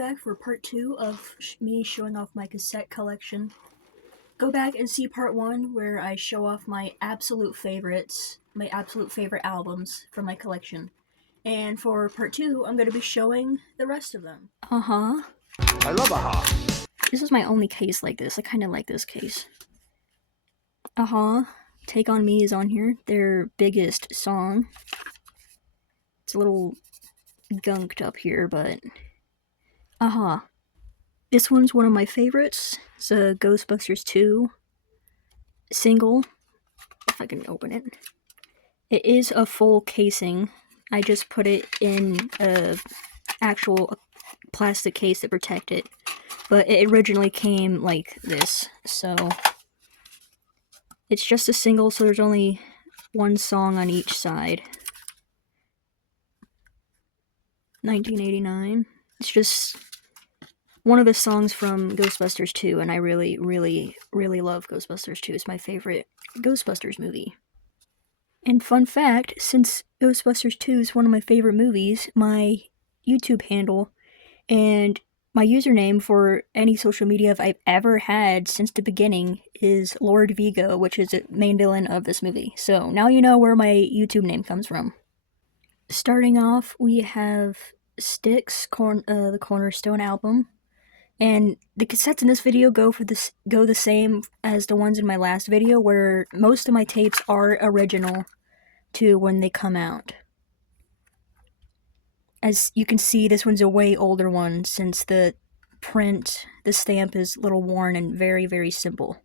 back for part 2 of me showing off my cassette collection. Go back and see part 1 where I show off my absolute favorites, my absolute favorite albums from my collection. And for part 2, I'm going to be showing the rest of them. I love Aha. This is my only case like this. I kind of like this case. Take On Me is on here, their biggest song. It's a little gunked up here, but this one's one of my favorites. It's a Ghostbusters 2 single, if I can open it. It is a full casing. I just put it in a actual plastic case to protect it, but it originally came like this, so it's just a single, so there's only one song on each side. 1989. It's just one of the songs from Ghostbusters 2, and I really, really, really love Ghostbusters 2. It's my favorite Ghostbusters movie. And fun fact, since Ghostbusters 2 is one of my favorite movies, my YouTube handle and my username for any social media I've ever had since the beginning is Lord Vigo, which is the main villain of this movie. So now you know where my YouTube name comes from. Starting off, we have Styx, the Cornerstone album. And the cassettes in this video go the same as the ones in my last video, where most of my tapes are original to when they come out. As you can see, this one's a way older one since the print, the stamp is a little worn and very, very simple.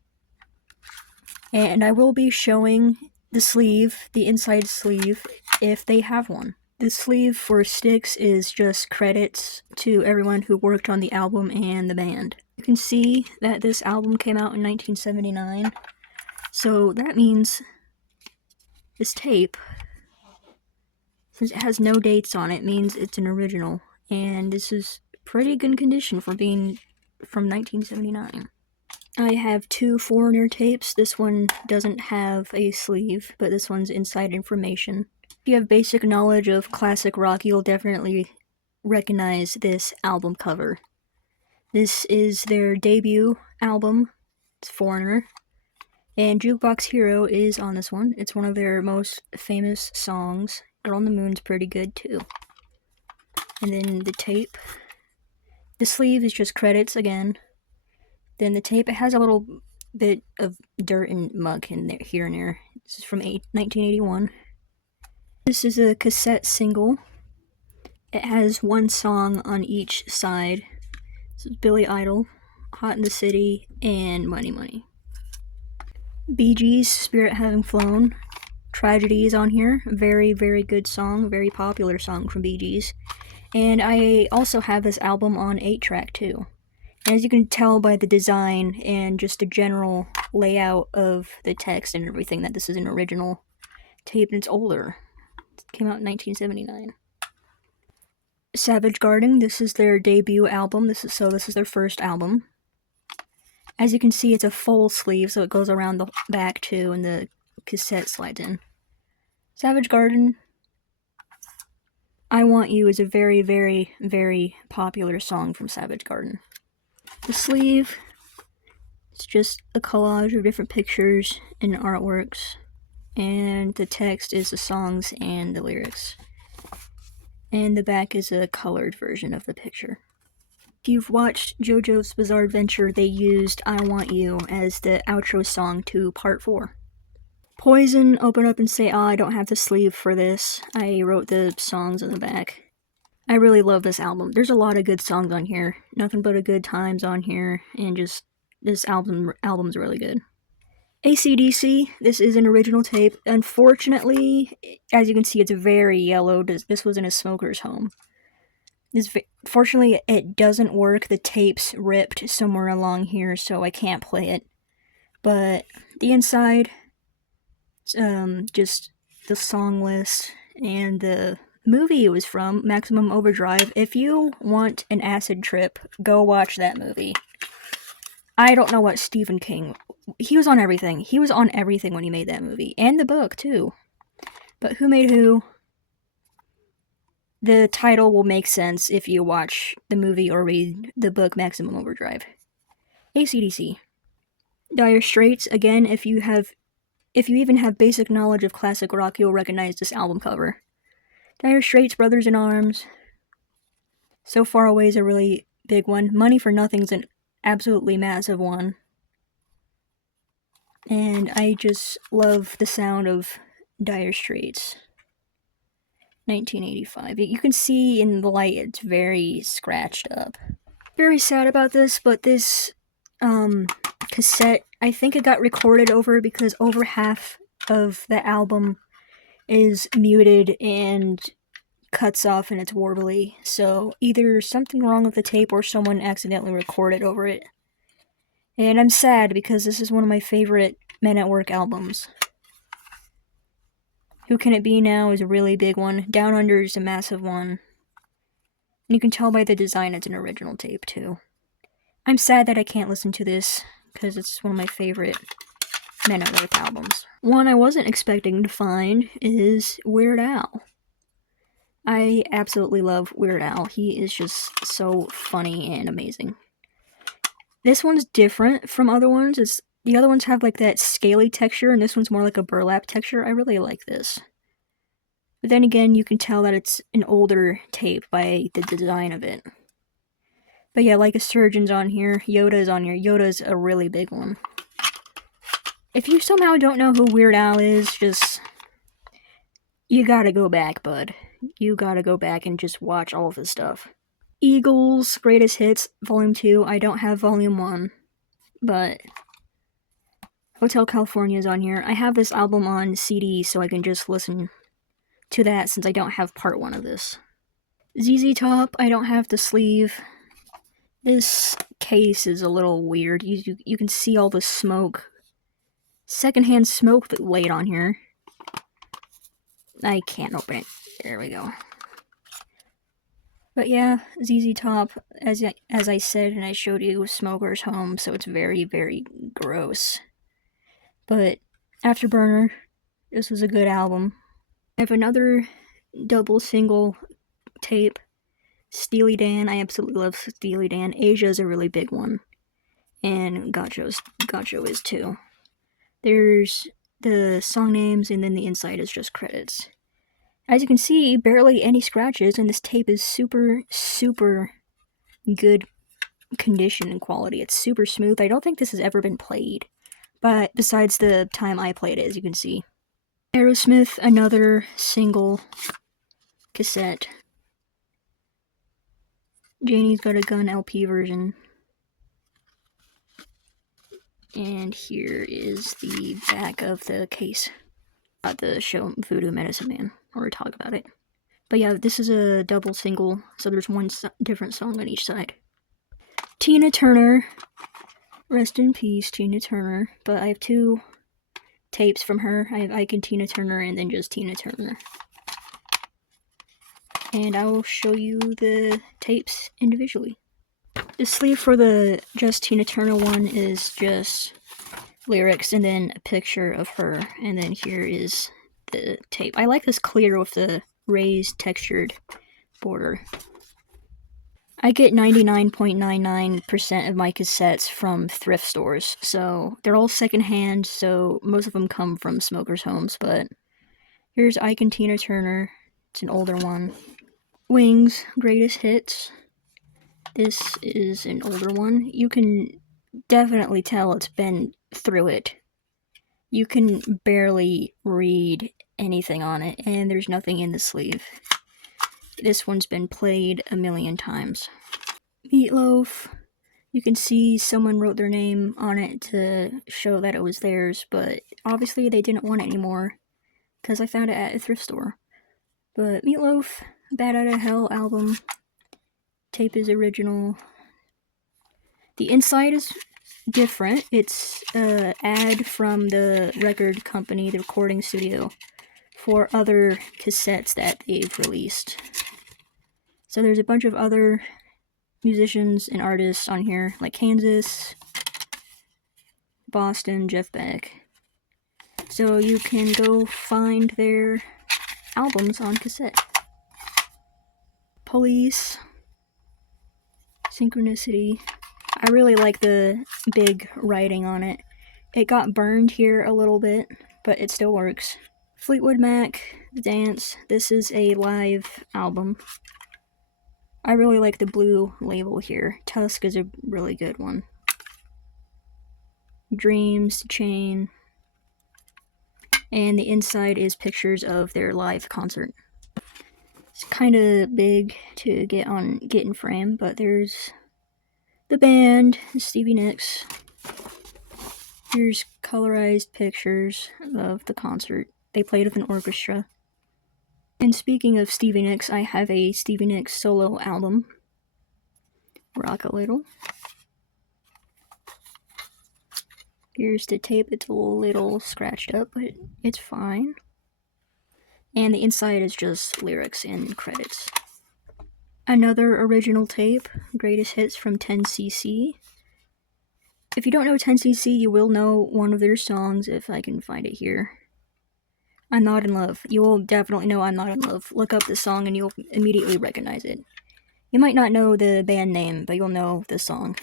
And I will be showing the sleeve, the inside sleeve, if they have one. The sleeve for Styx is just credits to everyone who worked on the album and the band. You can see that this album came out in 1979, so that means this tape, since it has no dates on it, means it's an original, and this is pretty good condition for being from 1979. I have two Foreigner tapes. This one doesn't have a sleeve, but this one's inside information. If you have basic knowledge of classic rock, you'll definitely recognize this album cover. This is their debut album. It's Foreigner. And Jukebox Hero is on this one. It's one of their most famous songs. Girl on the Moon's pretty good too. And then the tape. The sleeve is just credits again. Then the tape, it has a little bit of dirt and muck in there, here and there. This is from 1981. This is a cassette single. It has one song on each side. This is Billy Idol, Hot in the City, and Money Money. Bee Gees, Spirit Having Flown. Tragedy is on here. Very, very good song. Very popular song from Bee Gees. And I also have this album on 8-track too. And as you can tell by the design and just the general layout of the text and everything, that this is an original tape and it's older. It came out in 1979. Savage Garden, this is their debut album. This is their first album. As you can see, it's a full sleeve, so it goes around the back too, and the cassette slides in. Savage Garden, I Want You is a very, very, very popular song from Savage Garden. The sleeve, it's just a collage of different pictures and artworks. And the text is the songs and the lyrics. And the back is a colored version of the picture. If you've watched JoJo's Bizarre Adventure, they used I Want You as the outro song to part 4. Poison, Open Up and Say Ah, I don't have the sleeve for this. I wrote the songs on the back. I really love this album. There's a lot of good songs on here. Nothing But a Good Time's on here, and just this album's really good. AC/DC, this is an original tape. Unfortunately, as you can see, it's very yellow. This was in a smoker's home. Fortunately, it doesn't work. The tape's ripped somewhere along here, so I can't play it. But the inside, just the song list and the movie it was from, Maximum Overdrive. If you want an acid trip, go watch that movie. I don't know what Stephen King... He was on everything. He was on everything when he made that movie. And the book, too. But who made who? the title will make sense if you watch the movie or read the book Maximum Overdrive. AC/DC. Dire Straits, again, if you even have basic knowledge of classic rock, you'll recognize this album cover. Dire Straits, Brothers in Arms. So Far Away is a really big one. Money for Nothing's an absolutely massive one. And I just love the sound of Dire Straits. 1985. You can see in the light it's very scratched up. Very sad about this, but this cassette, I think it got recorded over because over half of the album is muted and cuts off and it's warbly. So either something wrong with the tape or someone accidentally recorded over it. And I'm sad because this is one of my favorite Men at Work albums. Who Can It Be Now is a really big one. Down Under is a massive one. And you can tell by the design it's an original tape too. I'm sad that I can't listen to this because it's one of my favorite Men at Work albums. One I wasn't expecting to find is Weird Al. I absolutely love Weird Al. He is just so funny and amazing. This one's different from other ones. The other ones have like that scaly texture, and this one's more like a burlap texture. I really like this. But then again, you can tell that it's an older tape by the design of it. But yeah, like a Surgeon's on here, Yoda's on here. Yoda's a really big one. If you somehow don't know who Weird Al is, you gotta go back, bud. You gotta go back and just watch all of his stuff. Eagles, Greatest Hits, Volume 2. I don't have Volume 1, but Hotel California is on here. I have this album on CD, so I can just listen to that since I don't have part 1 of this. ZZ Top, I don't have the sleeve. This case is a little weird. You can see all the smoke. Secondhand smoke that laid on here. I can't open it. There we go. But yeah, ZZ Top, as I said and I showed you, Smoker's Home, so it's very, very gross. But Afterburner, this was a good album. I have another double single tape, Steely Dan. I absolutely love Steely Dan. Asia is a really big one. And Gotcho is too. There's the song names, and then the inside is just credits. As you can see, barely any scratches, and this tape is super, super good condition and quality. It's super smooth. I don't think this has ever been played, but besides the time I played it, as you can see. Aerosmith, another single cassette. Janie's Got a Gun LP version. And here is the back of the case. The show Voodoo Medicine Man, or talk about it. But yeah, this is a double single, so there's one different song on each side. Tina Turner, rest in peace, Tina Turner. But I have 2 tapes from her. I have Ike and Tina Turner, and then just Tina Turner. And I will show you the tapes individually. The sleeve for the just Tina Turner one is just lyrics and then a picture of her, and then here is the tape. I like this clear with the raised textured border. I get 99.99% of my cassettes from thrift stores, so they're all secondhand, so most of them come from smokers' homes, but here's Ike and Tina Turner. It's an older one. Wings, Greatest Hits. This is an older one. You can definitely tell it's been through it. You can barely read anything on it, and there's nothing in the sleeve. This one's been played a million times. Meatloaf. You can see someone wrote their name on it to show that it was theirs, but obviously they didn't want it anymore because I found it at a thrift store. But Meatloaf, Bad Outta Hell album. Tape is original. The inside is different. It's an ad from the record company, the recording studio, for other cassettes that they've released. So there's a bunch of other musicians and artists on here, like Kansas, Boston, Jeff Beck. So you can go find their albums on cassette. Police, Synchronicity. I really like the big writing on it. It got burned here a little bit, but it still works. Fleetwood Mac, Dance. This is a live album. I really like the blue label here. Tusk is a really good one. Dreams, Chain. And the inside is pictures of their live concert. It's kind of big to get in frame, but there's the band, Stevie Nicks. Here's colorized pictures of the concert. They played with an orchestra. And speaking of Stevie Nicks, I have a Stevie Nicks solo album. Rock a Little. Here's the tape. It's a little scratched up, but it's fine. And the inside is just lyrics and credits. Another original tape, Greatest Hits from 10cc. If you don't know 10cc, you will know one of their songs if I can find it here. I'm Not in Love. You will definitely know I'm Not in Love. Look up the song and you'll immediately recognize it. You might not know the band name, but you'll know the song.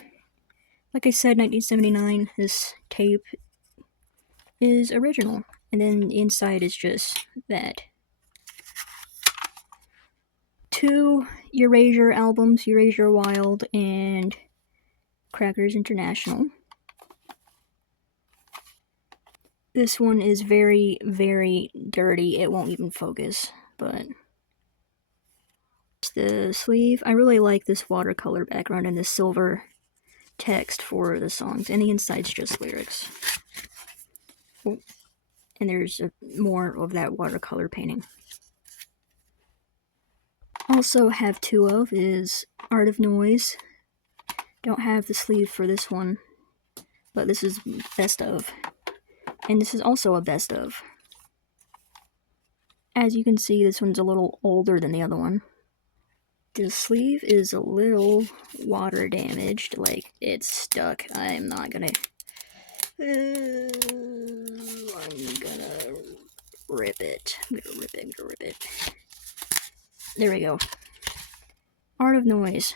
Like I said, 1979, this tape is original. And then the inside is just that. 2 Erasure albums, Erasure Wild and Crackers International. This one is very, very dirty. It won't even focus, but the sleeve. I really like this watercolor background and this silver text for the songs, and the inside's just lyrics. Oh, and there's more of that watercolor painting. Also have 2 of is Art of Noise. Don't have the sleeve for this one, but this is best of. And this is also a best of. As you can see, this one's a little older than the other one. The sleeve is a little water damaged, like it's stuck. I'm not gonna... I'm gonna rip it. I'm gonna rip it. There we go. Art of Noise.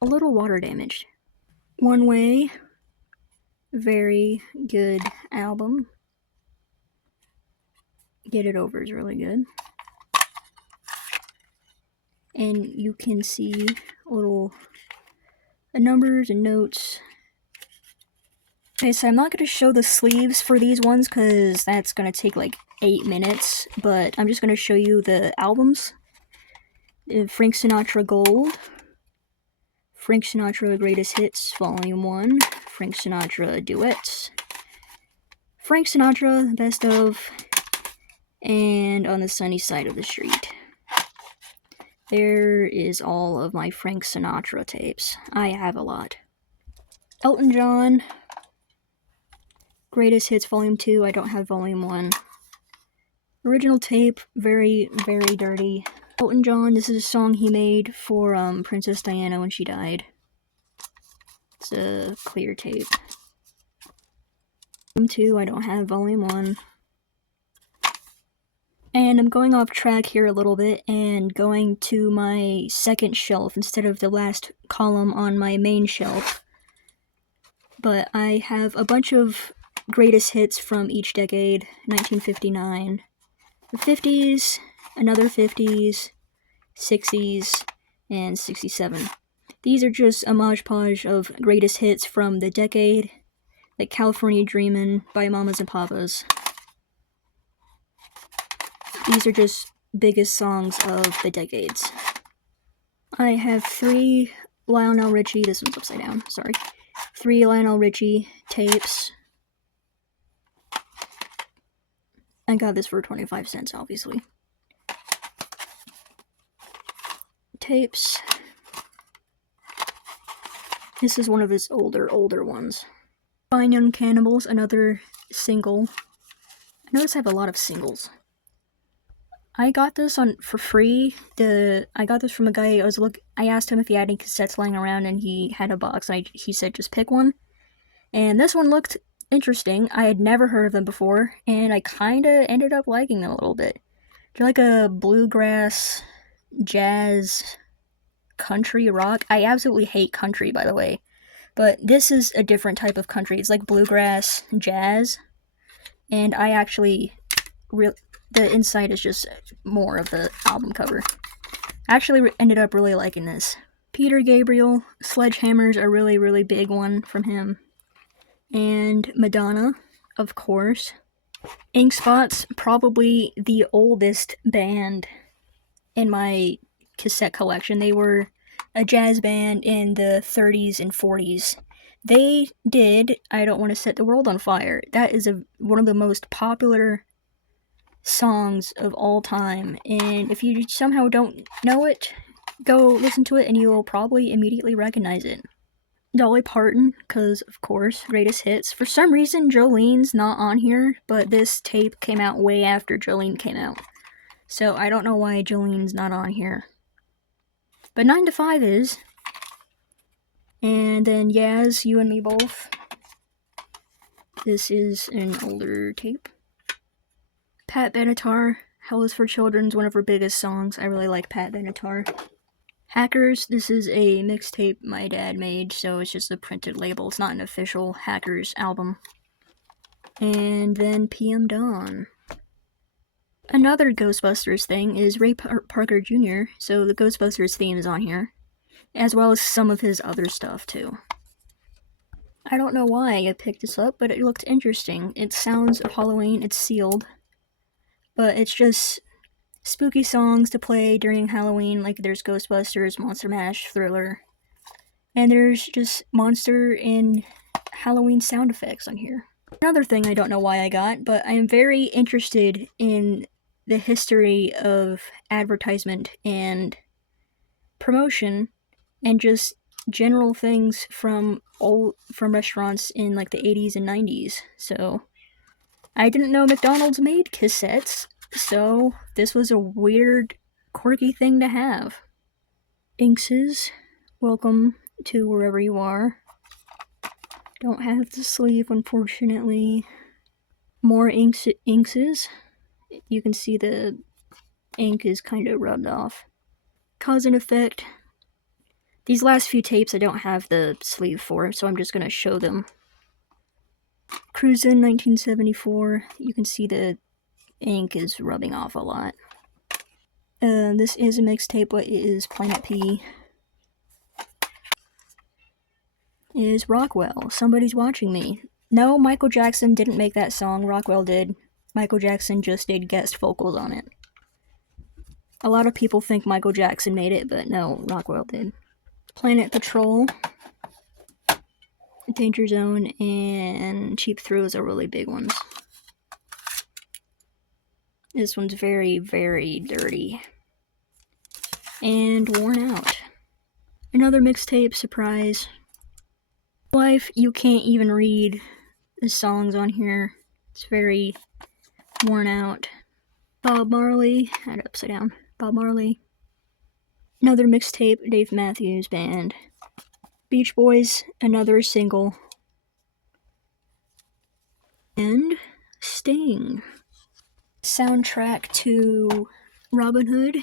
A little water damaged. One Way. Very good album. Get It Over is really good. And you can see little numbers and notes. Okay, so I'm not going to show the sleeves for these ones because that's going to take like 8 minutes, but I'm just going to show you the albums. Frank Sinatra Gold, Frank Sinatra Greatest Hits Volume 1, Frank Sinatra Duets, Frank Sinatra Best Of, and On the Sunny Side of the Street. There is all of my Frank Sinatra tapes. I have a lot. Elton John, Greatest Hits Volume 2, I don't have Volume 1. Original tape, very, very dirty. Elton John, this is a song he made for Princess Diana when she died. It's a clear tape. Volume 2, I don't have Volume 1. And I'm going off track here a little bit and going to my second shelf instead of the last column on my main shelf. But I have a bunch of greatest hits from each decade. 1959, the 50s, another 50s, 60s, and 67. These are just a modge-podge of greatest hits from the decade, like California Dreamin' by Mamas and Papas. These are just biggest songs of the decades. I have 3 Lionel Richie, this one's upside down, sorry. 3 Lionel Richie tapes. I got this for 25 cents, obviously. Tapes. This is one of his older ones. Fine Young Cannibals, another single. I notice I have a lot of singles. I got this for free. I got this from a guy. I asked him if he had any cassettes lying around, and he had a box. He said just pick one. And this one looked interesting. I had never heard of them before, and I kind of ended up liking them a little bit. Do you like a bluegrass, jazz, country, rock? I absolutely hate country, by the way. But this is a different type of country. It's like bluegrass, jazz. And I actually... the inside is just more of the album cover. I actually ended up really liking this. Peter Gabriel, Sledgehammer's a really, really big one from him. And Madonna, of course. Ink Spots, probably the oldest band in my cassette collection. They were a jazz band in the 30s and 40s. They did I Don't Want to Set the World on Fire. That is one of the most popular songs of all time. And if you somehow don't know it, go listen to it and you will probably immediately recognize it. Dolly Parton, because of course, greatest hits. For some reason, Jolene's not on here, but this tape came out way after Jolene came out. So I don't know why Jolene's not on here. But 9 to 5 is. And then Yaz, You and Me Both. This is an older tape. Pat Benatar, Hell is for Children's one of her biggest songs. I really like Pat Benatar. Hackers, this is a mixtape my dad made, so it's just a printed label. It's not an official Hackers album. And then PM Dawn. Another Ghostbusters thing is Ray Parker Jr., so the Ghostbusters theme is on here, as well as some of his other stuff, too. I don't know why I picked this up, but it looked interesting. It sounds of Halloween, it's sealed, but it's just spooky songs to play during Halloween, like there's Ghostbusters, Monster Mash, Thriller, and there's just monster and Halloween sound effects on here. Another thing I don't know why I got, but I am very interested in the history of advertisement and promotion and just general things from restaurants in like the 80s and 90s. So I didn't know McDonald's made cassettes, so this was a weird, quirky thing to have. Inkses, welcome to wherever you are. Don't have the sleeve, unfortunately. More Inkses. You can see the ink is kind of rubbed off. Cause and Effect. These last few tapes I don't have the sleeve for, so I'm just going to show them. Cruisin' 1974. You can see the ink is rubbing off a lot. This is a mixtape, but it is Planet P. Is Rockwell. Somebody's Watching Me. No, Michael Jackson didn't make that song. Rockwell did. Michael Jackson just did guest vocals on it. A lot of people think Michael Jackson made it, but no, Rockwell did. Planet Patrol, Danger Zone, and Cheap Thrills are really big ones. This one's very, very dirty. And worn out. Another mixtape, surprise. Life, you can't even read the songs on here. It's very worn out. Bob Marley, I had it upside down. Bob Marley. Another mixtape, Dave Matthews Band. Beach Boys, another single. And Sting. Soundtrack to Robin Hood.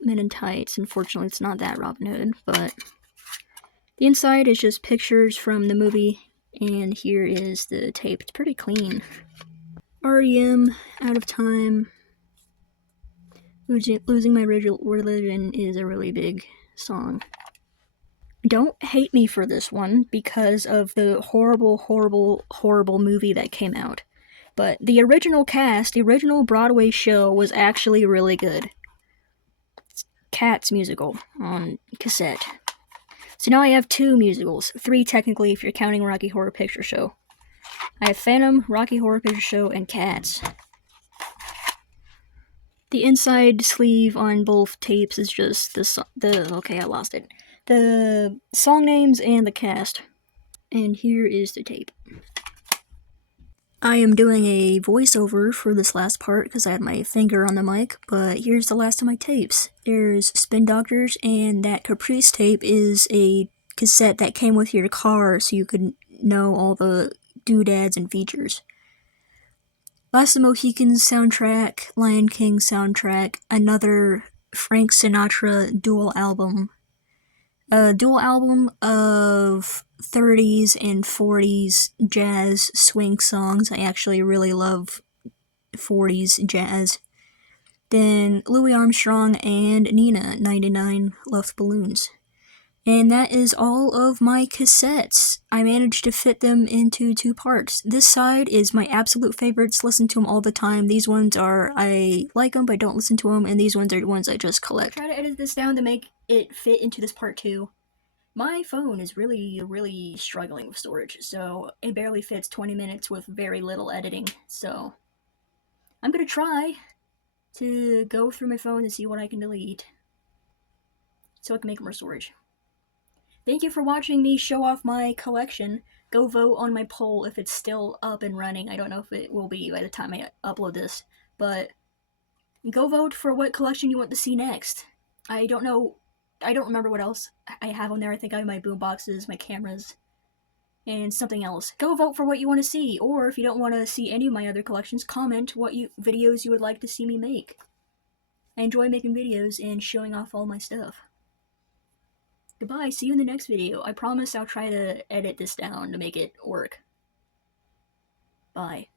Men in Tights. Unfortunately, it's not that Robin Hood, but the inside is just pictures from the movie, and here is the tape. It's pretty clean. REM, Out of Time. Losing My Religion is a really big song. Don't hate me for this one because of the horrible, horrible, horrible movie that came out. But the original cast, the original Broadway show was actually really good. It's Cats musical on cassette. So now I have 2 musicals. 3 technically if you're counting Rocky Horror Picture Show. I have Phantom, Rocky Horror Picture Show, and Cats. The inside sleeve on both tapes is just okay, I lost it. The song names and the cast. And here is the tape. I am doing a voiceover for this last part because I had my finger on the mic, but here's the last of my tapes. There's Spin Doctors, and that Caprice tape is a cassette that came with your car so you could know all the doodads and features. Last of the Mohicans soundtrack, Lion King soundtrack, another Frank Sinatra dual album. A dual album of 30s and 40s jazz swing songs. I actually really love 40s jazz. Then Louis Armstrong and Nina, 99 Love Balloons. And that is all of my cassettes. I managed to fit them into 2 parts. This side is my absolute favorites, listen to them all the time. These ones are, I like them but don't listen to them, and these ones are the ones I just collect. Try to edit this down to make it fit into this part 2. My phone is really struggling with storage, so it barely fits 20 minutes with very little editing, so I'm gonna try to go through my phone and see what I can delete so I can make more storage. Thank you for watching me show off my collection. Go vote on my poll if it's still up and running. I don't know if it will be by the time I upload this, but go vote for what collection you want to see next. I don't know, I don't remember what else I have on there. I think I have my boom boxes, my cameras, and something else. Go vote for what you want to see, or if you don't want to see any of my other collections, comment what videos you would like to see me make. I enjoy making videos and showing off all my stuff. Goodbye, see you in the next video. I promise I'll try to edit this down to make it work. Bye.